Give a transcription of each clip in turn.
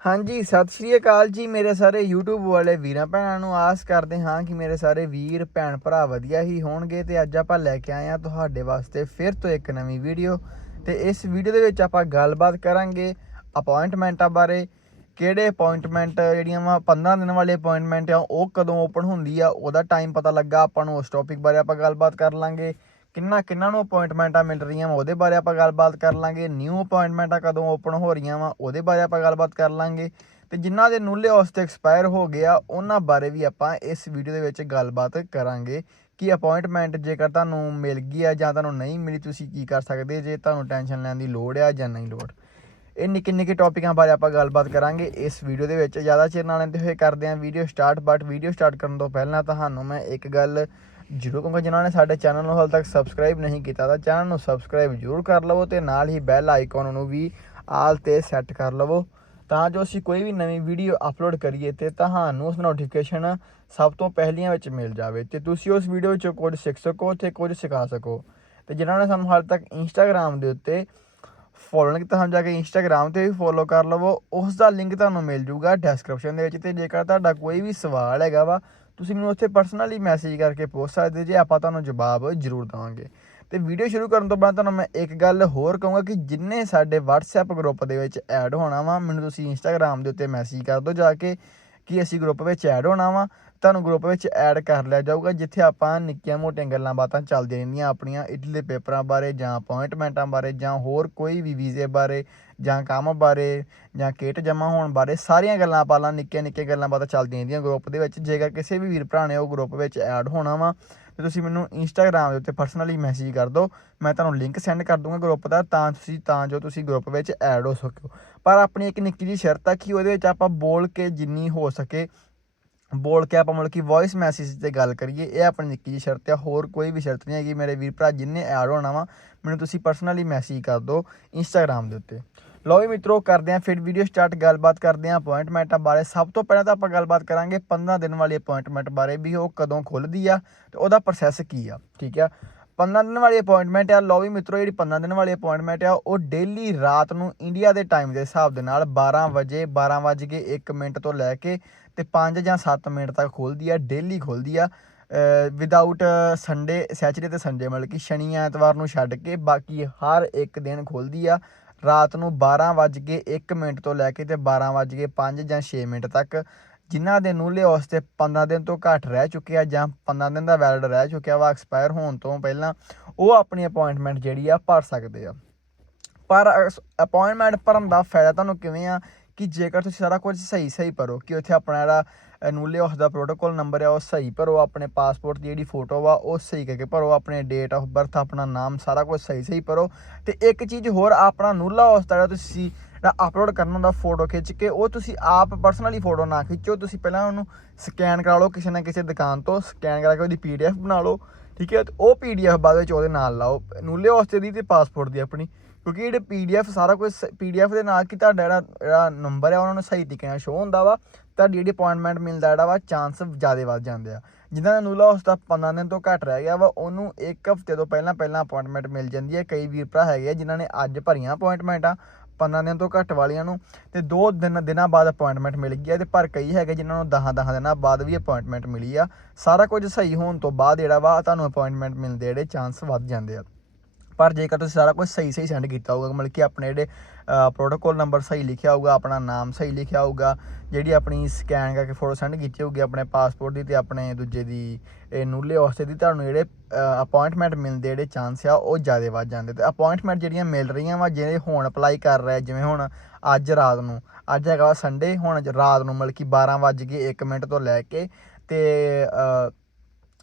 ਹਾਂਜੀ, ਸਤਿ ਸ਼੍ਰੀ ਅਕਾਲ ਜੀ ਮੇਰੇ ਸਾਰੇ YouTube ਵਾਲੇ ਵੀਰਾਂ ਭੈਣਾਂ ਨੂੰ। ਆਸ ਕਰਦੇ ਹਾਂ ਕਿ ਮੇਰੇ ਸਾਰੇ ਵੀਰ, ਭੈਣ ਭਰਾ ਵਧੀਆ ਹੀ ਹੋਣਗੇ ਤੇ ਅੱਜ ਆਪਾਂ ਲੈ ਕੇ ਆਏ ਹਾਂ ਤੁਹਾਡੇ ਵਾਸਤੇ ਫਿਰ ਤੋਂ ਇੱਕ ਨਵੀਂ ਵੀਡੀਓ। ਤੇ ਇਸ ਵੀਡੀਓ ਦੇ ਵਿੱਚ ਆਪਾਂ ਗੱਲਬਾਤ ਕਰਾਂਗੇ ਅਪਾਇੰਟਮੈਂਟਾਂ ਬਾਰੇ। ਕਿਹੜੇ ਅਪਾਇੰਟਮੈਂਟ ਜਿਹੜੀਆਂ ਵਾ 15 ਦਿਨ ਵਾਲੇ ਅਪਾਇੰਟਮੈਂਟ ਆ, ਉਹ ਕਦੋਂ ਓਪਨ ਹੁੰਦੀ ਆ, ਉਹਦਾ ਟਾਈਮ ਪਤਾ ਲੱਗਾ, ਆਪਾਂ ਨੂੰ ਉਸ ਟੌਪਿਕ ਬਾਰੇ ਆਪਾਂ ਗੱਲਬਾਤ ਕਰ ਲਾਂਗੇ। ਕਿੰਨਾ ਕਿੰਨਾ ਨੂੰ ਅਪਾਇੰਟਮੈਂਟਾਂ ਮਿਲ ਰਹੀਆਂ ਵਾ, ਉਹਦੇ ਬਾਰੇ ਆਪਾਂ ਗੱਲਬਾਤ ਕਰ ਲਾਂਗੇ। ਨਿਊ ਅਪਾਇੰਟਮੈਂਟਾਂ ਕਦੋਂ ਓਪਨ ਹੋ ਰਹੀਆਂ ਵਾ, ਉਹਦੇ ਬਾਰੇ ਆਪਾਂ ਗੱਲਬਾਤ ਕਰ ਲਾਂਗੇ। ਤੇ ਜਿਨ੍ਹਾਂ ਦੇ ਨੂਲੇ ਉਸ ਤੇ ਐਕਸਪਾਇਰ ਹੋ ਗਿਆ ਉਹਨਾਂ ਬਾਰੇ ਵੀ ਆਪਾਂ ਇਸ ਵੀਡੀਓ ਦੇ ਵਿੱਚ ਗੱਲਬਾਤ ਕਰਾਂਗੇ ਕਿ ਅਪਾਇੰਟਮੈਂਟ ਜੇਕਰ ਤੁਹਾਨੂੰ ਮਿਲ ਗਈ ਆ ਜਾਂ ਤੁਹਾਨੂੰ ਨਹੀਂ ਮਿਲੀ, ਤੁਸੀਂ ਕੀ ਕਰ ਸਕਦੇ? ਜੇ ਤੁਹਾਨੂੰ ਟੈਨਸ਼ਨ ਲੈਣ ਦੀ ਲੋੜ ਆ ਜਾਂ ਨਹੀਂ ਲੋੜ। ਇਹ ਨਿੱਕੇ ਨਿੱਕੇ ਟੌਪਿਕਾਂ ਬਾਰੇ ਆਪਾਂ ਗੱਲਬਾਤ ਕਰਾਂਗੇ ਇਸ ਵੀਡੀਓ ਦੇ ਵਿੱਚ। ਜ਼ਿਆਦਾ ਚਿਰ ਨਾ ਲੈਂਦੇ ਹੋਏ ਕਰਦੇ ਹਾਂ video start but video start ਕਰਨ ਤੋਂ ਪਹਿਲਾਂ ਤੁਹਾਨੂੰ ਮੈਂ ਇੱਕ ਗੱਲ ਜ਼ਰੂਰ ਕਹੂੰਗਾ ਜਿਨ੍ਹਾਂ ਨੇ ਸਾਡੇ ਚੈਨਲ ਨੂੰ ਹਾਲ ਤੱਕ ਸਬਸਕ੍ਰਾਈਬ ਨਹੀਂ ਕੀਤਾ ਤਾਂ ਚੈਨਲ ਨੂੰ ਸਬਸਕ੍ਰਾਈਬ ਜ਼ਰੂਰ ਕਰ ਲਵੋ ਤੇ ਨਾਲ ਹੀ ਬੈਲ ਆਈਕਨ ਨੂੰ ਵੀ ਆਲ ਤੇ ਸੈੱਟ ਕਰ ਲਵੋ। ਤਾਂ ਜੋ ਅਸੀਂ ਕੋਈ ਵੀ ਨਵੀਂ ਵੀਡੀਓ ਅਪਲੋਡ ਕਰੀਏ ਤੇ ਤੁਹਾਨੂੰ ਉਸ ਨੋਟੀਫਿਕੇਸ਼ਨ ਸਭ ਤੋਂ ਪਹਿਲੀਆਂ ਵਿੱਚ ਮਿਲ ਜਾਵੇ ਤੇ ਤੁਸੀਂ ਉਸ ਵੀਡੀਓ ਵਿੱਚੋਂ ਕੁਝ ਸਿੱਖ ਸਕੋ ਤੇ ਕੁਝ ਸਿਖਾ ਸਕੋ। ਤੇ ਜਿਨ੍ਹਾਂ ਨੇ ਸਾਨੂੰ ਹਾਲ ਤੱਕ ਇੰਸਟਾਗ੍ਰam ਦੇ ਉੱਤੇ ਫੋਲੋ ਨਹੀਂ ਕੀਤਾ, ਸਾਨੂੰ ਜਾ ਕੇ ਇੰਸਟਾਗ੍ਰam ਤੇ ਵੀ ਫੋਲੋ ਕਰ ਲਵੋ। ਉਸ ਦਾ ਲਿੰਕ ਤੁਹਾਨੂੰ ਮਿਲ ਜੂਗਾ ਡਿਸਕ੍ਰਿਪਸ਼ਨ ਦੇ ਵਿੱਚ ਤੇ ਜੇਕਰ ਤੁਹਾਡਾ ਕੋਈ ਵੀ ਸਵਾਲ ਹੈਗਾ ਵਾ ਤੁਸੀਂ ਮੈਨੂੰ ਉੱਥੇ ਪਰਸਨਲੀ ਮੈਸੇਜ ਕਰਕੇ ਪੁੱਛ ਸਕਦੇ ਜੇ ਆਪਾਂ ਤੁਹਾਨੂੰ ਜਵਾਬ ਜ਼ਰੂਰ ਦਵਾਂਗੇ। ਤੇ ਵੀਡੀਓ ਸ਼ੁਰੂ ਕਰਨ ਤੋਂ ਬਾਅਦ ਤੁਹਾਨੂੰ ਮੈਂ ਇੱਕ ਗੱਲ ਹੋਰ ਕਹੂੰਗਾ ਕਿ ਜਿੰਨੇ ਸਾਡੇ WhatsApp ਗਰੁੱਪ ਦੇ ਵਿੱਚ ਐਡ ਹੋਣਾ ਵਾ, ਮੈਨੂੰ ਤੁਸੀਂ Instagram ਦੇ ਉੱਤੇ ਮੈਸੇਜ ਕਰ ਦਿਓ ਜਾ ਕੇ। ਕਿ ਅਸੀਂ ਗਰੁੱਪ ਵਿੱਚ ਐਡ ਹੋਣਾ ਵਾ, ਤੁਹਾਨੂੰ ਗਰੁੱਪ ਵਿੱਚ ਐਡ ਕਰ ਲਿਆ ਜਾਊਗਾ, ਜਿੱਥੇ ਆਪਾਂ ਨਿੱਕੀਆਂ ਮੋਟੀਆਂ ਗੱਲਾਂ ਬਾਤਾਂ ਚੱਲਦੀਆਂ ਰਹਿੰਦੀਆਂ, ਆਪਣੀਆਂ ਇਟਲੀ ਦੇ ਪੇਪਰਾਂ ਬਾਰੇ ਜਾਂ ਅਪਾਇੰਟਮੈਂਟਾਂ ਬਾਰੇ ਜਾਂ ਹੋਰ ਕੋਈ ਵੀ ਵੀਜ਼ੇ ਬਾਰੇ ਜਾਂ ਕੰਮ ਬਾਰੇ ਜਾਂ ਕਿਟ ਜਮ੍ਹਾਂ ਹੋਣ ਬਾਰੇ, ਸਾਰੀਆਂ ਗੱਲਾਂ ਆਪਾਂ ਲਾਂ ਨਿੱਕੀਆਂ ਨਿੱਕੀਆਂ ਗੱਲਾਂ ਬਾਤਾਂ ਚੱਲਦੀਆਂ ਰਹਿੰਦੀਆਂ ਗਰੁੱਪ ਦੇ ਵਿੱਚ, ਜੇਕਰ ਕਿਸੇ ਵੀ ਵੀਰ ਭਰਾ ਨੇ ਉਹ ਗਰੁੱਪ ਵਿੱਚ ਐਡ ਹੋਣਾ ਵਾ ਤੇ ਤੁਸੀਂ ਮੈਨੂੰ ਇੰਸਟਾਗ੍ਰam ਦੇ ਉੱਤੇ ਪਰਸਨਲੀ ਮੈਸੇਜ ਕਰ ਦਿਓ। ਮੈਂ ਤੁਹਾਨੂੰ ਲਿੰਕ ਸੈਂਡ ਕਰ ਦੂੰਗਾ ਗਰੁੱਪ ਦਾ, ਤਾਂ ਤੁਸੀਂ, ਤਾਂ ਜੋ ਤੁਸੀਂ ਗਰੁੱਪ ਵਿੱਚ ਐਡ ਹੋ ਸਕੋ। ਪਰ ਆਪਣੀ ਇੱਕ ਨਿੱਕੀ ਜਿਹੀ ਸ਼ਰਤ ਆ ਕਿ ਉਹਦੇ ਵਿੱਚ ਆਪਾਂ ਬੋਲ ਕੇ ਜਿੰਨੀ ਹੋ ਸਕੇ, ਬੋਲ ਕੇ ਆਪਾਂ ਮਤਲਬ ਕਿ ਵੌਇਸ ਮੈਸੇਜ ਤੇ ਗੱਲ ਕਰੀਏ, ਇਹ ਆਪਣੀ ਨਿੱਕੀ ਜਿਹੀ ਸ਼ਰਤ ਆ। ਹੋਰ ਕੋਈ ਵੀ ਸ਼ਰਤ ਨਹੀਂ ਹੈਗੀ। ਮੇਰੇ ਵੀਰ ਭਰਾ ਜਿੰਨੇ ਐਡ ਹੋਣਾ ਵਾ, ਮੈਨੂੰ ਤੁਸੀਂ ਪਰਸਨਲੀ ਮੈਸੇਜ ਕਰ ਦਿਓ ਇੰਸਟਾਗ੍ਰam ਦੇ ਉੱਤੇ। ਲਓ ਵੀ ਮਿੱਤਰੋ, ਕਰਦੇ ਆਂ ਫਿਰ ਵੀਡੀਓ ਸਟਾਰਟ ਗੱਲਬਾਤ ਕਰਦੇ ਆਂ ਅਪਾਇੰਟਮੈਂਟਾਂ ਬਾਰੇ। ਸਭ ਤੋਂ ਪਹਿਲਾਂ ਤਾਂ ਆਪਾਂ ਗੱਲਬਾਤ ਕਰਾਂਗੇ 15 ਦਿਨ ਵਾਲੀ ਅਪਾਇੰਟਮੈਂਟ ਬਾਰੇ ਵੀ ਉਹ ਕਦੋਂ ਖੁੱਲਦੀ ਆ ਤੇ ਉਹਦਾ ਪ੍ਰੋਸੈਸ ਕੀ ਆ, ਠੀਕ ਆ? 15 ਦਿਨ ਵਾਲੀ ਅਪਾਇੰਟਮੈਂਟ ਆ। ਲਓ ਵੀ ਮਿੱਤਰੋ, ਜਿਹੜੀ 15 ਦਿਨ ਵਾਲੀ ਅਪਾਇੰਟਮੈਂਟ ਆ, ਉਹ ਡੇਲੀ ਰਾਤ ਨੂੰ ਇੰਡੀਆ ਦੇ ਟਾਈਮ ਦੇ ਹਿਸਾਬ ਦੇ ਨਾਲ 12 ਵਜੇ 12 ਵਜੇ ਕੇ 1 ਮਿੰਟ ਤੋਂ ਲੈ ਕੇ ਤੇ 5 ਜਾਂ 7 ਮਿੰਟ ਤੱਕ ਖੁੱਲਦੀ ਆ ਡੇਲੀ ਖੁੱਲਦੀ ਆ। ਵਿਦਆਊਟ ਸੰਡੇ ਸੈਚਰਡੇ ਤੇ ਸੰਡੇ ਮਤਲਬ ਕਿ ਸ਼ਨੀ ਐਤਵਾਰ ਨੂੰ ਛੱਡ ਕੇ ਬਾਕੀ ਹਰ ਇੱਕ ਦਿਨ ਖੁੱਲਦੀ ਆ। ਰਾਤ ਨੂੰ 12 ਵੱਜ ਕੇ 1 ਮਿੰਟ ਤੋਂ ਲੈ ਕੇ ਤੇ 12 ਵੱਜ ਕੇ 5 ਜਾਂ 6 ਮਿੰਟ ਤੱਕ ਜਿਨ੍ਹਾਂ ਦੇ ਨੂਲੇ ਉਸ ਤੇ 15 ਦਿਨ ਤੋਂ ਘੱਟ ਰਹਿ ਚੁੱਕੇ ਆ ਜਾਂ 15 ਦਿਨ ਦਾ ਵੈਲਿਡ ਰਹਿ ਚੁੱਕਿਆ ਵਾ ਐਕਸਪਾਇਰ ਹੋਣ ਤੋਂ ਪਹਿਲਾਂ, ਉਹ ਆਪਣੀ ਅਪਾਇੰਟਮੈਂਟ ਜਿਹੜੀ ਆ ਭਰ ਸਕਦੇ ਆ। ਪਰ ਅਪਾਇੰਟਮੈਂਟ ਭਰਨ ਦਾ ਫਾਇਦਾ ਤੁਹਾਨੂੰ ਕਿਵੇਂ ਆ? ਕਿ ਜੇਕਰ ਤੁਸੀਂ ਸਾਰਾ ਕੁਝ ਸਹੀ ਸਹੀ ਭਰੋ, ਕਿ ਉੱਥੇ ਆਪਣਾ ਜਿਹੜਾ ਨੂਲੇ ਉਸ ਦਾ ਪ੍ਰੋਟੋਕੋਲ ਨੰਬਰ ਆ, ਉਹ ਸਹੀ ਭਰੋ, ਆਪਣੇ ਪਾਸਪੋਰਟ ਦੀ ਜਿਹੜੀ ਫੋਟੋ ਵਾ, ਉਹ ਸਹੀ ਕਰਕੇ ਭਰੋ, ਆਪਣੇ ਡੇਟ ਆਫ ਬਰਥ ਆਪਣਾ ਨਾਮ ਸਾਰਾ ਕੁਝ ਸਹੀ ਸਹੀ ਭਰੋ। ਤੇ ਇੱਕ ਚੀਜ਼ ਹੋਰ, ਆਪਣਾ ਨੂਲਾ ਉਸ ਦਾ ਜਿਹੜਾ ਤੁਸੀਂ ਜਿਹੜਾ ਅਪਲੋਡ ਕਰਨਾ ਹੁੰਦਾ ਫੋਟੋ ਖਿੱਚ ਕੇ, ਉਹ ਤੁਸੀਂ ਆਪ ਪਰਸਨਲੀ ਫੋਟੋ ਨਾ ਖਿੱਚੋ। ਤੁਸੀਂ ਪਹਿਲਾਂ ਉਹਨੂੰ ਸਕੈਨ ਕਰਾ ਲਓ, ਕਿਸੇ ਨਾ ਕਿਸੇ ਦੁਕਾਨ ਤੋਂ ਸਕੈਨ ਕਰਾ ਕੇ ਉਹਦੀ ਪੀਡੀਐਫ ਬਣਾ ਲਓ। ਠੀਕ ਹੈ? ਤੇ ਉਹ ਪੀਡੀਐਫ ਬਾਅਦ ਵਿੱਚ ਉਹਦੇ ਨਾਲ ਲਾਓ। ਨੂਲੇ ਉਸ ਦੀ ਤੇ ਪਾਸਪੋਰਟ ਦੀ ਆਪਣੀ। ਕਿਉਂਕਿ ਜਿਹੜੇ ਪੀਡੀਐਫ ਸਾਰਾ ਕੁਝ ਪੀਡੀਐਫ ਦੇ ਨਾਲ ਕਿ ਤੁਹਾਡਾ ਜਿਹੜਾ ਜਿਹੜਾ ਨੰਬਰ ਹੈ ਉਹਨਾਂ ਨੂੰ ਸਹੀ ਤਰੀਕੇ ਨਾਲ ਸ਼ੋ ਹੁੰਦਾ ਵਾ। ਤੁਹਾਡੀ ਜਿਹੜੀ ਅਪਾਇੰਟਮੈਂਟ ਮਿਲਦਾ ਜਿਹੜਾ ਵਾ ਚਾਂਸ ਜ਼ਿਆਦਾ ਵੱਧ ਜਾਂਦੇ ਆ। ਜਿਨ੍ਹਾਂ ਦਾ ਨੂਲਾ ਉਸ ਦਾ 15 ਦਿਨ ਤੋਂ ਘੱਟ ਰਹਿ ਗਿਆ ਵਾ, ਉਹਨੂੰ ਇੱਕ ਹਫ਼ਤੇ ਤੋਂ ਪਹਿਲਾਂ ਪਹਿਲਾਂ ਅਪਾਇੰਟਮੈਂਟ ਮਿਲ ਜਾਂਦੀ ਹੈ। ਕਈ ਵੀਰ ਭਰਾ ਹੈਗੇ ਆ ਜਿਨ੍ਹਾਂ ਨੇ ਅੱਜ ਭਰੀਆਂ ਅਪਾਇੰਟਮੈਂਟਾਂ 15 ਦਿਨ ਤੋਂ ਘੱਟ ਵਾਲੀਆਂ ਨੂੰ ਤੇ 2 ਦਿਨ ਦਿਨਾਂ ਬਾਅਦ ਅਪਾਇੰਟਮੈਂਟ ਮਿਲ ਗਈ ਹੈ ਤੇ ਪਰ ਕਈ ਹੈਗੇ ਜਿਨ੍ਹਾਂ ਨੂੰ 10 10 ਦਿਨਾਂ ਬਾਅਦ ਵੀ ਅਪਾਇੰਟਮੈਂਟ ਮਿਲੀ ਆ। ਸਾਰਾ ਕੁਝ ਸਹੀ ਹੋਣ ਤੋਂ ਬਾਅਦ ਜਿਹੜਾ ਵਾ, ਤੁਹਾਨੂੰ ਅਪਾਇੰਟਮੈਂਟ ਮਿਲਦੇ ਜਿਹੜੇ ਚਾਂਸ ਵੱਧ ਜਾਂਦੇ ਆ। ਪਰ ਜੇਕਰ ਤੁਸੀਂ ਸਾਰਾ ਕੁਝ ਸਹੀ ਸਹੀ ਸੈਂਡ ਕੀਤਾ ਹੋਊਗਾ, ਮਤਲਬ ਕਿ ਆਪਣੇ ਜਿਹੜੇ ਪ੍ਰੋਟੋਕੋਲ ਨੰਬਰ ਸਹੀ ਲਿਖਿਆ ਹੋਊਗਾ, ਆਪਣਾ ਨਾਮ ਸਹੀ ਲਿਖਿਆ ਹੋਊਗਾ, ਜਿਹੜੀ ਆਪਣੀ ਸਕੈਨ ਕਰਕੇ ਫੋਟੋ ਸੈਂਡ ਕੀਤੀ ਹੋਊਗੀ ਆਪਣੇ ਪਾਸਪੋਰਟ ਦੀ ਤੇ ਆਪਣੇ ਦੂਜੇ ਦੀ, ਇਹ ਨੂਲੇ ਵਾਸਤੇ ਦੀ, ਤੁਹਾਨੂੰ ਜਿਹੜੇ ਅਪਾਇੰਟਮੈਂਟ ਮਿਲਦੇ ਜਿਹੜੇ ਚਾਂਸ ਆ, ਉਹ ਜ਼ਿਆਦਾ ਵੱਧ ਜਾਂਦੇ ਤੇ ਅਪਾਇੰਟਮੈਂਟ ਜਿਹੜੀਆਂ ਮਿਲ ਰਹੀਆਂ ਵਾ, ਜਿਹੜੇ ਹੁਣ ਅਪਲਾਈ ਕਰ ਰਹੇ ਜਿਵੇਂ ਹੁਣ ਅੱਜ ਰਾਤ ਨੂੰ, ਅੱਜ ਹੈਗਾ ਵਾ ਸੰਡੇ ਹੁਣ ਰਾਤ ਨੂੰ ਮਤਲਬ ਕਿ 12 ਵੱਜ ਕੇ 1 ਮਿੰਟ ਤੋਂ ਲੈ ਕੇ ਤੇ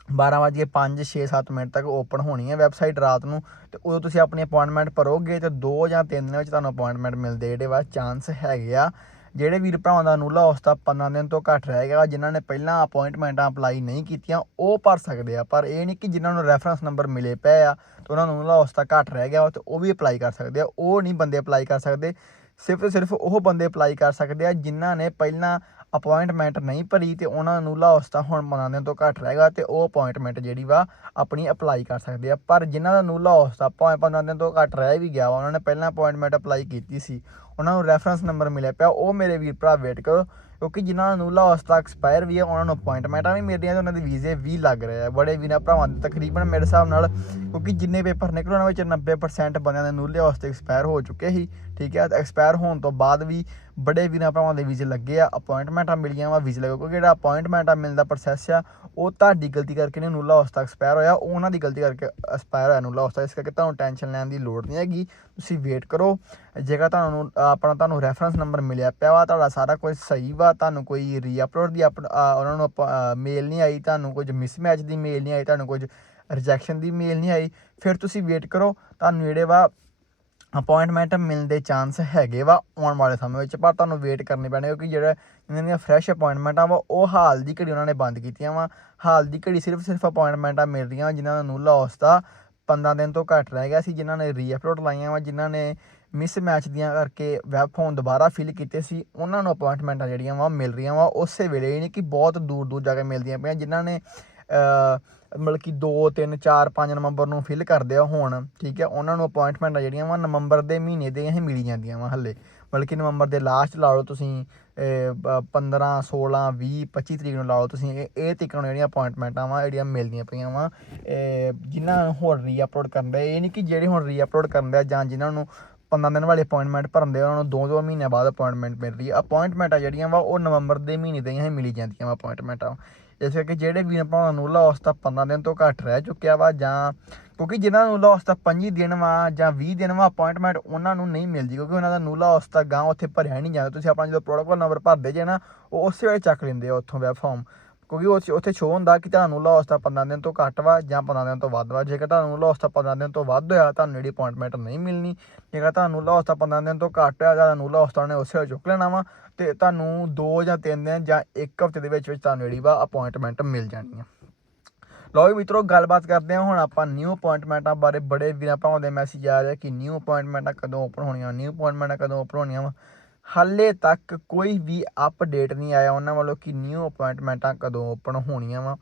12 ਵਜੇ 5 6 7 ਮਿੰਟ ਤੱਕ ਓਪਨ ਹੋਣੀ ਹੈ ਵੈਬਸਾਈਟ ਰਾਤ ਨੂੰ ਤੇ ਉਦੋਂ ਤੁਸੀਂ ਆਪਣੀ ਅਪਾਇੰਟਮੈਂਟ ਭਰੋਗੇ ਤੇ 2 ਜਾਂ 3 ਦਿਨਾਂ ਵਿੱਚ ਤੁਹਾਨੂੰ ਅਪਾਇੰਟਮੈਂਟ ਮਿਲਦੇ ਜਿਹੜੇ ਵਾ ਚਾਂਸ ਹੈਗੇ ਆ, ਜਿਹੜੇ ਵੀਰ ਭਰਾਵਾਂ ਦਾ ਅਨੂਲਾ ਉਸ ਦਾ 15 ਦਿਨ ਤੋਂ ਘੱਟ ਰਹਿ ਗਿਆ, ਜਿਨ੍ਹਾਂ ਨੇ ਪਹਿਲਾਂ ਅਪਾਇੰਟਮੈਂਟਾਂ ਅਪਲਾਈ ਨਹੀਂ ਕੀਤੀਆਂ, ਉਹ ਭਰ ਸਕਦੇ ਆ। ਪਰ ਇਹ ਨਹੀਂ ਕਿ ਜਿਨ੍ਹਾਂ ਨੂੰ ਰੈਫਰੈਂਸ ਨੰਬਰ ਮਿਲੇ ਪਏ ਆ ਤੇ ਉਹਨਾਂ ਨੂੰ ਨੂਲਾ ਉਸ ਦਾ ਘੱਟ ਰਹਿ ਗਿਆ ਤੇ ਉਹ ਵੀ ਅਪਲਾਈ ਕਰ ਸਕਦੇ ਆ। ਉਹ ਨਹੀਂ ਬੰਦੇ ਅਪਲਾਈ ਕਰ ਸਕਦੇ, ਸਿਰਫ ਤੇ ਸਿਰਫ ਉਹ ਬੰਦੇ ਅਪਲਾਈ ਕਰ ਸਕਦੇ ਆ ਜਿਨ੍ਹਾਂ ਨੇ ਪਹਿਲਾਂ ਅਪਾਇੰਟਮੈਂਟ ਨਹੀਂ ਭਰੀ ਤੇ ਉਹਨਾਂ ਨੂੰ ਲਾਸ ਤਾਂ ਹੁਣ 15 ਦਿਨ ਤੋਂ ਘੱਟ ਰਹੇਗਾ ਤੇ ਉਹ ਅਪਾਇੰਟਮੈਂਟ ਜਿਹੜੀ ਵਾ ਆਪਣੀ ਅਪਲਾਈ ਕਰ ਸਕਦੇ ਆ। ਪਰ ਜਿਨ੍ਹਾਂ ਦਾ ਨੂੰ ਲਾਸ ਤਾਂ ਭਾਵੇਂ 15 ਦਿਨ ਤੋਂ ਘੱਟ ਰਹਿ ਵੀ ਗਿਆ ਵਾ, ਉਹਨਾਂ ਨੇ ਪਹਿਲਾਂ ਅਪਾਇੰਟਮੈਂਟ ਅਪਲਾਈ ਕੀਤੀ ਸੀ। ਉਹਨਾਂ ਨੂੰ ਰੈਫਰੈਂਸ ਨੰਬਰ ਮਿਲਿਆ ਪਿਆ, ਉਹ ਮੇਰੇ ਵੀਰ ਭਰਾ ਵੇਟ ਕਰੋ। ਕਿਉਂਕਿ ਜਿਨ੍ਹਾਂ ਨੂੰ ਲਾਸ ਤੱਕ ਐਕਸਪਾਇਰ ਵੀ ਹੈ, ਉਹਨਾਂ ਨੂੰ ਅਪਾਇੰਟਮੈਂਟਾਂ ਵੀ ਮਿਲ ਰਹੀਆਂ ਤੇ ਉਹਨਾਂ ਦੇ ਵੀਜ਼ੇ ਵੀ ਲੱਗ ਰਹੇ ਆ। ਬੜੇ ਵੀਰਾਂ ਭਰਾਵਾਂ ਦੇ ਤਕਰੀਬਨ ਮੇਰੇ ਹਿਸਾਬ ਨਾਲ, ਕਿਉਂਕਿ ਜਿੰਨੇ ਪੇਪਰ ਨਿਕਲੇ, ਉਹਨਾਂ ਵਿੱਚ 90% ਬੰਦਿਆਂ ਦੇ ਨੂਲੇ ਲਾਸ ਤੇ ਐਕਸਪਾਇਰ ਹੋ ਚੁੱਕੇ ਸੀ, ਠੀਕ ਹੈ? ਐਕਸਪਾਇਰ ਹੋਣ ਤੋਂ ਬਾਅਦ ਵੀ ਬੜੇ ਵੀਰਾਂ ਭਰਾਵਾਂ ਦੇ ਵੀਜ਼ੇ ਲੱਗੇ ਆ ਅਪਾਇੰਟਮੈਂਟਾਂ ਮਿਲੀਆਂ ਵਾ ਵੀਜ਼ੇ ਲੱਗੇ, ਕਿਉਂਕਿ ਜਿਹੜਾ ਅਪਾਇੰਟਮੈਂਟ ਆ ਮਿਲਦਾ ਪ੍ਰੋਸੈਸ ਆ, ਉਹ ਤੁਹਾਡੀ ਗਲਤੀ ਕਰਕੇ ਨਹੀਂ ਨੂਲਾ ਉਸ ਤੱਕ ਐਕਸਪਾਇਰ ਹੋਇਆ, ਉਹਨਾਂ ਦੀ ਗਲਤੀ ਕਰਕੇ ਐਕਸਪਾਇਰ ਹੋਇਆ ਨੂਲਾ ਉਸ ਤੱਕ, ਇਸ ਕਰਕੇ ਤੁਹਾਨੂੰ ਟੈਨਸ਼ਨ ਲੈਣ ਦੀ ਲੋੜ ਨਹੀਂ ਹੈਗੀ, ਤੁਸੀਂ ਵੇਟ ਕਰੋ। ਜੇਕਰ ਤੁਹਾਨੂੰ, ਆਪਣਾ ਤੁਹਾਨੂੰ ਰੈਫਰੈਂਸ ਨੰਬਰ ਮਿਲਿਆ ਪਿਆ ਵਾ, ਤੁਹਾਡਾ ਸਾਰਾ ਕੁਝ ਸਹੀ ਵਾ, ਤੁਹਾਨੂੰ ਕੋਈ ਰੀਅਪਲੋਡ ਦੀ ਅਪ- ਉਹਨਾਂ ਨੂੰ ਮੇਲ ਨਹੀਂ ਆਈ, ਤੁਹਾਨੂੰ ਕੁਝ ਮਿਸਮੈਚ ਦੀ ਮੇਲ ਨਹੀਂ ਆਈ, ਤੁਹਾਨੂੰ ਕੁਝ ਰਿਜੈਕਸ਼ਨ ਦੀ ਮੇਲ ਨਹੀਂ ਆਈ, ਫਿਰ ਤੁਸੀਂ ਵੇਟ ਕਰੋ, ਤੁਹਾਨੂੰ ਜਿਹੜੇ ਵਾ ਅਪਾਇੰਟਮੈਂਟ ਮਿਲਣ ਦੇ ਚਾਂਸ ਹੈਗੇ ਵਾ ਆਉਣ ਵਾਲੇ ਸਮੇਂ ਵਿੱਚ, ਪਰ ਤੁਹਾਨੂੰ ਵੇਟ ਕਰਨੀ ਪੈਣੀ, ਕਿਉਂਕਿ ਜਿਹੜਾ ਇਹਨਾਂ ਦੀਆਂ ਫਰੈਸ਼ ਅਪਾਇੰਟਮੈਂਟਾਂ ਵਾ, ਉਹ ਹਾਲ ਦੀ ਘੜੀ ਉਹਨਾਂ ਨੇ ਬੰਦ ਕੀਤੀਆਂ ਵਾ। ਹਾਲ ਦੀ ਘੜੀ ਸਿਰਫ ਸਿਰਫ ਅਪਾਇੰਟਮੈਂਟਾਂ ਮਿਲ ਰਹੀਆਂ ਜਿਨ੍ਹਾਂ ਦਾ ਨੂਲਾ ਦਾ 15 ਦਿਨ ਤੋਂ ਘੱਟ ਰਹਿ ਗਿਆ ਸੀ, ਜਿਨ੍ਹਾਂ ਨੇ ਰੀਅਪਲੋਡ ਲਾਈਆਂ ਵਾ, ਜਿਨ੍ਹਾਂ ਨੇ ਮਿਸ ਮੈਚ ਦੀਆਂ ਕਰਕੇ ਵੈਬ ਫੋਨ ਦੁਬਾਰਾ ਫਿਲ ਕੀਤੇ ਸੀ ਉਹਨਾਂ ਨੂੰ ਅਪਾਇੰਟਮੈਂਟਾਂ ਜਿਹੜੀਆਂ ਵਾ ਮਿਲ ਰਹੀਆਂ ਵਾ। ਉਸੇ ਵੇਲੇ ਇਹ ਨਹੀਂ ਕਿ ਬਹੁਤ ਦੂਰ ਦੂਰ ਜਾ ਕੇ ਮਿਲਦੀਆਂ ਪਈਆਂ ਜਿਨ੍ਹਾਂ ਨੇ ਮਤਲਬ ਕਿ 2 3 4 5 ਨਵੰਬਰ ਨੂੰ ਫਿਲ ਕਰਦੇ ਆ ਹੁਣ ਠੀਕ ਹੈ? ਉਹਨਾਂ ਨੂੰ ਅਪਾਇੰਟਮੈਂਟਾਂ ਜਿਹੜੀਆਂ ਵਾ ਨਵੰਬਰ ਦੇ ਮਹੀਨੇ ਦੇ ਹੀ ਮਿਲੀ ਜਾਂਦੀਆਂ ਵਾ ਹੱਲੇ। ਬਲਕਿ ਨਵੰਬਰ ਦੇ ਲਾਸਟ ਲਾ ਲਓ ਤੁਸੀਂ ਇਹ, ਬ- 15 16 20 25 ਤਰੀਕ ਨੂੰ ਲਾ ਲਓ ਤੁਸੀਂ ਇਹ ਇਹ ਤਰੀਕ ਨੂੰ ਜਿਹੜੀਆਂ ਅਪਾਇੰਟਮੈਂਟਾਂ ਵਾ ਜਿਹੜੀਆਂ ਮਿਲਦੀਆਂ ਪਈਆਂ ਵਾ ਜਿਨ੍ਹਾਂ ਨੂੰ ਹੋਰ ਰੀਅਪਲੋਡ ਕਰਨ ਦੇ ਇਹ ਨਹੀਂ ਕਿ ਜਿਹੜੇ ਹੁਣ ਰੀਅਪਲੋਡ ਕਰਨ ਦੇ ਆ ਜਾਂ ਜਿਨ੍ਹਾਂ ਨੂੰ 15 ਦਿਨ ਵਾਲੀ ਅਪਾਇੰਟਮੈਂਟ ਭਰਨ ਦੇ ਉਹਨਾਂ ਨੂੰ ਦੋ ਦੋ ਮਹੀਨਿਆਂ ਬਾਅਦ ਅਪਾਇੰਟਮੈਂਟ ਮਿਲ ਰਹੀ ਹੈ ਅਪਾਇੰਟਮੈਂਟਾਂ ਜਿਹੜੀਆਂ ਵਾ, ਉਹ ਨਵੰਬਰ ਦੇ ਮਹੀਨੇ ਦੀਆਂ ਹੀ ਮਿਲੀ ਜਾਂਦੀਆਂ ਵਾ ਅਪਾਇੰਟਮੈਂਟਾਂ ਇਸ ਕਰਕੇ ਜਿਹੜੇ ਵੀ ਆਪਾਂ ਨੂੰ ਲਾਸ ਤਾਂ 15 ਦਿਨ ਤੋਂ ਘੱਟ ਰਹਿ ਚੁੱਕਿਆ ਵਾ ਜਾਂ ਕਿਉਂਕਿ ਜਿਨ੍ਹਾਂ ਨੂੰ ਲਾਸ ਤਾਂ 25 ਦਿਨ ਵਾ ਜਾਂ 20 ਦਿਨ ਵਾ ਅਪਾਇੰਟਮੈਂਟ ਉਹਨਾਂ ਨੂੰ ਨਹੀਂ ਮਿਲਦੀ ਕਿਉਂਕਿ ਉਹਨਾਂ ਦਾ ਨੂਲਾ ਉਸ ਤਾਂ ਗਾਂ ਉੱਥੇ ਭਰਿਆ ਨਹੀਂ ਜਾਂਦਾ। ਤੁਸੀਂ ਆਪਣਾ ਜਦੋਂ ਪ੍ਰੋਟੋਕੋਲ ਨੰਬਰ ਭਰਦੇ ਜੇ ਨਾ, ਉਹ ਉਸੇ ਵੇਲੇ ਚੱਕ ਲੈਂਦੇ ਆ ਉੱਥੋਂ ਵੈਬ ਫਾਰਮ ਕਿਉਂਕਿ ਉਹ ਉੱਥੇ ਸ਼ੋ ਹੁੰਦਾ ਕਿ ਤੁਹਾਨੂੰ ਲਾਸ ਦਾ 15 ਦਿਨ ਤੋਂ ਘੱਟ ਵਾ ਜਾਂ 15 ਦਿਨ ਤੋਂ ਵੱਧ ਵਾ। ਜੇਕਰ ਤੁਹਾਨੂੰ ਲਾਸ ਦਾ 15 ਦਿਨ ਤੋਂ ਵੱਧ ਹੋਇਆ, ਤੁਹਾਨੂੰ ਜਿਹੜੀ ਅਪਾਇੰਟਮੈਂਟ ਨਹੀਂ ਮਿਲਣੀ। ਜੇਕਰ ਤੁਹਾਨੂੰ ਲਾਸ ਦਾ 15 ਦਿਨ ਤੋਂ ਘੱਟ ਹੋਇਆ ਜਾਂ ਤੁਹਾਨੂੰ ਲਾਸ ਤਾਂ ਉਹਨੇ ਉਸੇ ਵੇਲੇ ਚੁੱਕ ਲੈਣਾ ਵਾ, ਤੇ ਤੁਹਾਨੂੰ 2 ਜਾਂ 3 ਦਿਨ ਜਾਂ 1 ਹਫ਼ਤੇ ਦੇ ਵਿੱਚ ਵਿੱਚ ਤੁਹਾਨੂੰ ਜਿਹੜੀ ਵਾ ਅਪਾਇੰਟਮੈਂਟ ਮਿਲ ਜਾਣੀ ਆ। ਲਓ ਮਿੱਤਰੋ, ਗੱਲਬਾਤ ਕਰਦੇ ਹਾਂ ਹੁਣ ਆਪਾਂ ਨਿਊ ਅਪਾਇੰਟਮੈਂਟਾਂ ਬਾਰੇ। ਬੜੇ ਵੀਰਾਂ ਭਾਵਾਂ ਦੇ ਮੈਸੇਜ ਆ ਰਿਹਾ ਕਿ ਨਿਊ ਅਪਾਇੰਟਮੈਂਟਾਂ ਕਦੋਂ ਓਪਨ ਹੋਣੀਆਂ ਨਿਊ ਅਪਾਇੰਟਮੈਂਟਾਂ ਕਦੋਂ ਓਪਨ ਹੋਣੀਆਂ ਵਾ। ਹਾਲੇ ਤੱਕ ਕੋਈ ਵੀ ਅਪਡੇਟ ਨਹੀਂ ਆਇਆ। ਉਹਨਾਂ ਵੱਲੋਂ ਕਿ ਨਿਊ ਅਪਾਇੰਟਮੈਂਟਾਂ ਕਦੋਂ ਓਪਨ ਹੋਣੀਆਂ ਵਾ।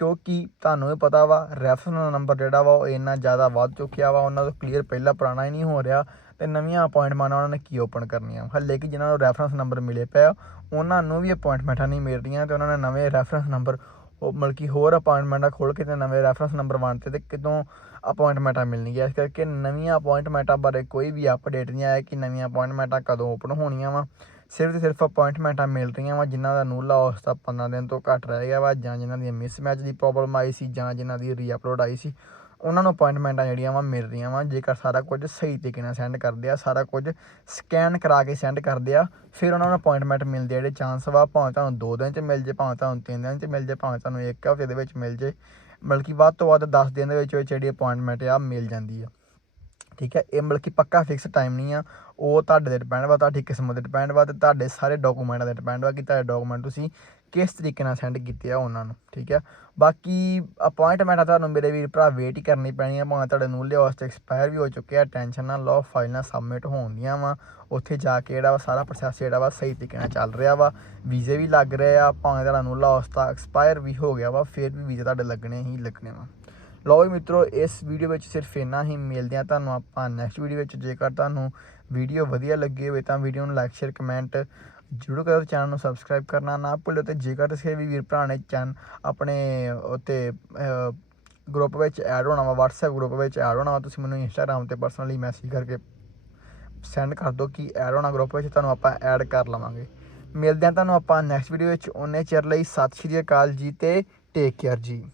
ਕਿਉਂਕਿ ਤੁਹਾਨੂੰ ਇਹ ਪਤਾ ਵਾ ਰੈਫਰੈਂਸ ਨੰਬਰ ਜਿਹੜਾ ਵਾ ਉਹ ਇੰਨਾ ਜ਼ਿਆਦਾ ਵੱਧ ਚੁੱਕਿਆ ਵਾ। ਉਹਨਾਂ ਤੋਂ ਕਲੀਅਰ ਪਹਿਲਾਂ ਪੁਰਾਣਾ ਹੀ ਨਹੀਂ ਹੋ ਰਿਹਾ ਤੇ ਨਵੀਆਂ ਅਪਾਇੰਟਮੈਂਟਾਂ ਉਹਨਾਂ ਨੇ ਕੀ ਓਪਨ ਕਰਨੀਆਂ ਹਾਲੇ ਕਿ ਜਿਨ੍ਹਾਂ ਨੂੰ ਰੈਫਰੈਂਸ ਨੰਬਰ ਮਿਲੇ ਪਿਆ ਉਹਨਾਂ ਨੂੰ ਵੀ ਅਪਾਇੰਟਮੈਂਟਾਂ ਨਹੀਂ ਮਿਲ ਰਹੀਆਂ ਤੇ ਉਹਨਾਂ ਨੇ ਨਵੇਂ ਰੈਫਰੈਂਸ ਨੰਬਰ ਉਹ ਮਤਲਬ ਕਿ ਹੋਰ ਅਪਾਇੰਟਮੈਂਟਾਂ ਖੋਲ ਕੇ ਤੇ ਨਵੇਂ ਰੈਫਰੈਂਸ ਨੰਬਰ ਬਣਤੇ ਤੇ ਕਿਦੋਂ ਅਪਾਇੰਟਮੈਂਟਾਂ ਮਿਲਣਗੀਆਂ ਇਸ ਕਰਕੇ ਨਵੀਆਂ ਅਪਾਇੰਟਮੈਂਟਾਂ ਬਾਰੇ ਕੋਈ ਵੀ ਅਪਡੇਟ ਨਹੀਂ ਆਇਆ ਕਿ ਨਵੀਆਂ ਅਪਾਇੰਟਮੈਂਟਾਂ ਕਦੋਂ ਓਪਨ ਹੋਣੀਆਂ ਵਾ। ਸਿਰਫ ਤੇ ਸਿਰਫ ਅਪਾਇੰਟਮੈਂਟਾਂ ਮਿਲ ਰਹੀਆਂ ਵਾ, ਜਿਨ੍ਹਾਂ ਦਾ ਨੂਲਾ ਉਸ ਦਾ 15 ਦਿਨ ਤੋਂ ਘੱਟ ਰਹਿ ਗਿਆ ਵਾ, ਜਾਂ ਜਿਨ੍ਹਾਂ ਦੀ ਮਿਸਮੈਚ ਦੀ ਪ੍ਰੋਬਲਮ ਆਈ ਸੀ, ਜਾਂ ਜਿਨ੍ਹਾਂ ਦੀ ਰੀਅਪਲੋਡ ਆਈ ਸੀ, ਉਹਨਾਂ ਨੂੰ ਅਪਾਇੰਟਮੈਂਟਾਂ ਜਿਹੜੀਆਂ ਵਾ ਮਿਲ ਰਹੀਆਂ ਵਾ। ਜੇਕਰ ਸਾਰਾ ਕੁਝ ਸਹੀ ਤਰੀਕੇ ਨਾਲ ਸੈਂਡ ਕਰਦੇ ਆ, ਸਾਰਾ ਕੁਝ ਸਕੈਨ ਕਰਾ ਕੇ ਸੈਂਡ ਕਰਦੇ ਆ, ਫਿਰ ਉਹਨਾਂ ਨੂੰ ਅਪਾਇੰਟਮੈਂਟ ਮਿਲਦੇ ਜਿਹੜੇ ਚਾਂਸ ਵਾ, ਭਾਵੇਂ ਤੁਹਾਨੂੰ 2 ਦਿਨ ਚ ਮਿਲ ਜੇ, ਭਾਵੇਂ ਤੁਹਾਨੂੰ 3 ਦਿਨ ਚ ਮਿਲ ਜੇ, ਭਾਵੇਂ ਤੁਹਾਨੂੰ 1 ਹਫ਼ਤੇ ਦੇ ਵਿੱਚ ਮਿਲ ਜੇ। ਬਲਕਿ ਵੱਧ ਤੋਂ ਵੱਧ 10 ਦਿਨ ਦੇ ਵਿੱਚ ਵਿੱਚ ਜਿਹੜੀ ਅਪਾਇੰਟਮੈਂਟ ਆ, ਮਿਲ ਜਾਂਦੀ ਆ। ਠੀਕ ਹੈ? ਇਹ ਮਤਲਬ ਕਿ ਪੱਕਾ ਫਿਕਸ ਟਾਈਮ ਨਹੀਂ ਆ। ਉਹ ਤੁਹਾਡੇ ਤੇ ਡਿਪੈਂਡ ਵਾ, ਤੁਹਾਡੀ ਕਿਸਮਤ ਤੇ ਡਿਪੈਂਡ ਵਾ ਤੇ ਤੁਹਾਡੇ ਸਾਰੇ ਡਾਕੂਮੈਂਟਾਂ ਤੇ ਡਿਪੈਂਡ ਵਾ ਕਿ ਤੁਹਾਡੇ ਡਾਕੂਮੈਂਟ ਤੁਸੀਂ ਕਿਸ ਤਰੀਕੇ ਨਾਲ ਸੈਂਡ ਕੀਤੇ ਆ ਉਹਨਾਂ ਨੂੰ, ਠੀਕ ਹੈ ਬਾਕੀ ਅਪਾਇੰਟਮੈਂਟ ਆ ਤੁਹਾਨੂੰ ਮੇਰੇ ਵੀਰ ਭਰਾ ਵੇਟ ਹੀ ਕਰਨੀ ਪੈਣੀ ਆ, ਭਾਵੇਂ ਤੁਹਾਡੇ ਨੂੰ ਨੂਲੇ ਵਾਸਤੇ ਐਕਸਪਾਇਰ ਵੀ ਹੋ ਚੁੱਕੇ ਆ ਟੈਨਸ਼ਨ ਨਾ ਲਓ, ਫਾਈਲਾਂ ਸਬਮਿਟ ਹੋਣ ਦੀਆਂ ਵਾ, ਉੱਥੇ ਜਾ ਕੇ ਜਿਹੜਾ ਵਾ ਸਾਰਾ ਪ੍ਰੋਸੈਸ ਜਿਹੜਾ ਵਾ ਸਹੀ ਤਰੀਕੇ ਨਾਲ ਚੱਲ ਰਿਹਾ ਵਾ, ਵੀਜ਼ੇ ਵੀ ਲੱਗ ਰਹੇ ਆ, ਭਾਵੇਂ ਤੁਹਾਡਾ ਨੂਲਾ ਵਾਸਤਾ ਐਕਸਪਾਇਰ ਵੀ ਹੋ ਗਿਆ ਵਾ, ਫਿਰ ਵੀ ਵੀਜ਼ੇ ਤੁਹਾਡੇ ਲੱਗਣੇ ਹੀ ਲੱਗਣੇ ਵਾ। ਲਓ ਵੀ ਮਿੱਤਰੋ, ਇਸ ਵੀਡੀਓ ਵਿੱਚ ਸਿਰਫ ਇੰਨਾ ਹੀ, ਮਿਲਦੇ ਆ ਤੁਹਾਨੂੰ ਆਪਾਂ ਨੈਕਸਟ ਵੀਡੀਓ ਵਿੱਚ, ਜੇਕਰ ਤੁਹਾਨੂੰ ਵੀਡੀਓ ਵਧੀਆ ਲੱਗੀ ਹੋਵੇ ਤਾਂ ਵੀਡੀਓ ਨੂੰ ਲਾਈਕ ਸ਼ੇਅਰ ਕਮੈਂਟ ਜ਼ਰੂਰ ਕਰੋ ਚੈਨਲ ਨੂੰ ਸਬਸਕ੍ਰਾਈਬ ਕਰਨਾ ਨਾ ਭੁੱਲਿਓ ਤੇ ਜੇਕਰ ਤੁਸੀਂ ਵੀ ਵੀਰ ਭਰਾ ਨੇ ਚੈਨ, ਆਪਣੇ ਉੱਤੇ ਗਰੁੱਪ ਵਿੱਚ ਐਡ ਹੋਣਾ ਵਾ, WhatsApp ਗਰੁੱਪ ਵਿੱਚ ਐਡ ਹੋਣਾ ਵਾ, ਤੁਸੀਂ ਮੈਨੂੰ Instagram ਤੇ ਪਰਸਨਲੀ ਮੈਸੇਜ ਕਰਕੇ ਸੈਂਡ ਕਰ ਦਿਓ ਕਿ ਐਡ ਹੋਣਾ ਗਰੁੱਪ ਵਿੱਚ, ਤੁਹਾਨੂੰ ਆਪਾਂ ਐਡ ਕਰ ਲਵਾਂਗੇ। ਮਿਲਦੇ ਹਾਂ ਤੁਹਾਨੂੰ ਆਪਾਂ ਨੈਕਸਟ ਵੀਡੀਓ ਵਿੱਚ। ਉਹਨੇ ਚਿਰ ਲਈ ਸਤਿ ਸ਼੍ਰੀ ਅਕਾਲ ਜੀ ਤੇ ਟੇਕ ਕੇਅਰ ਜੀ।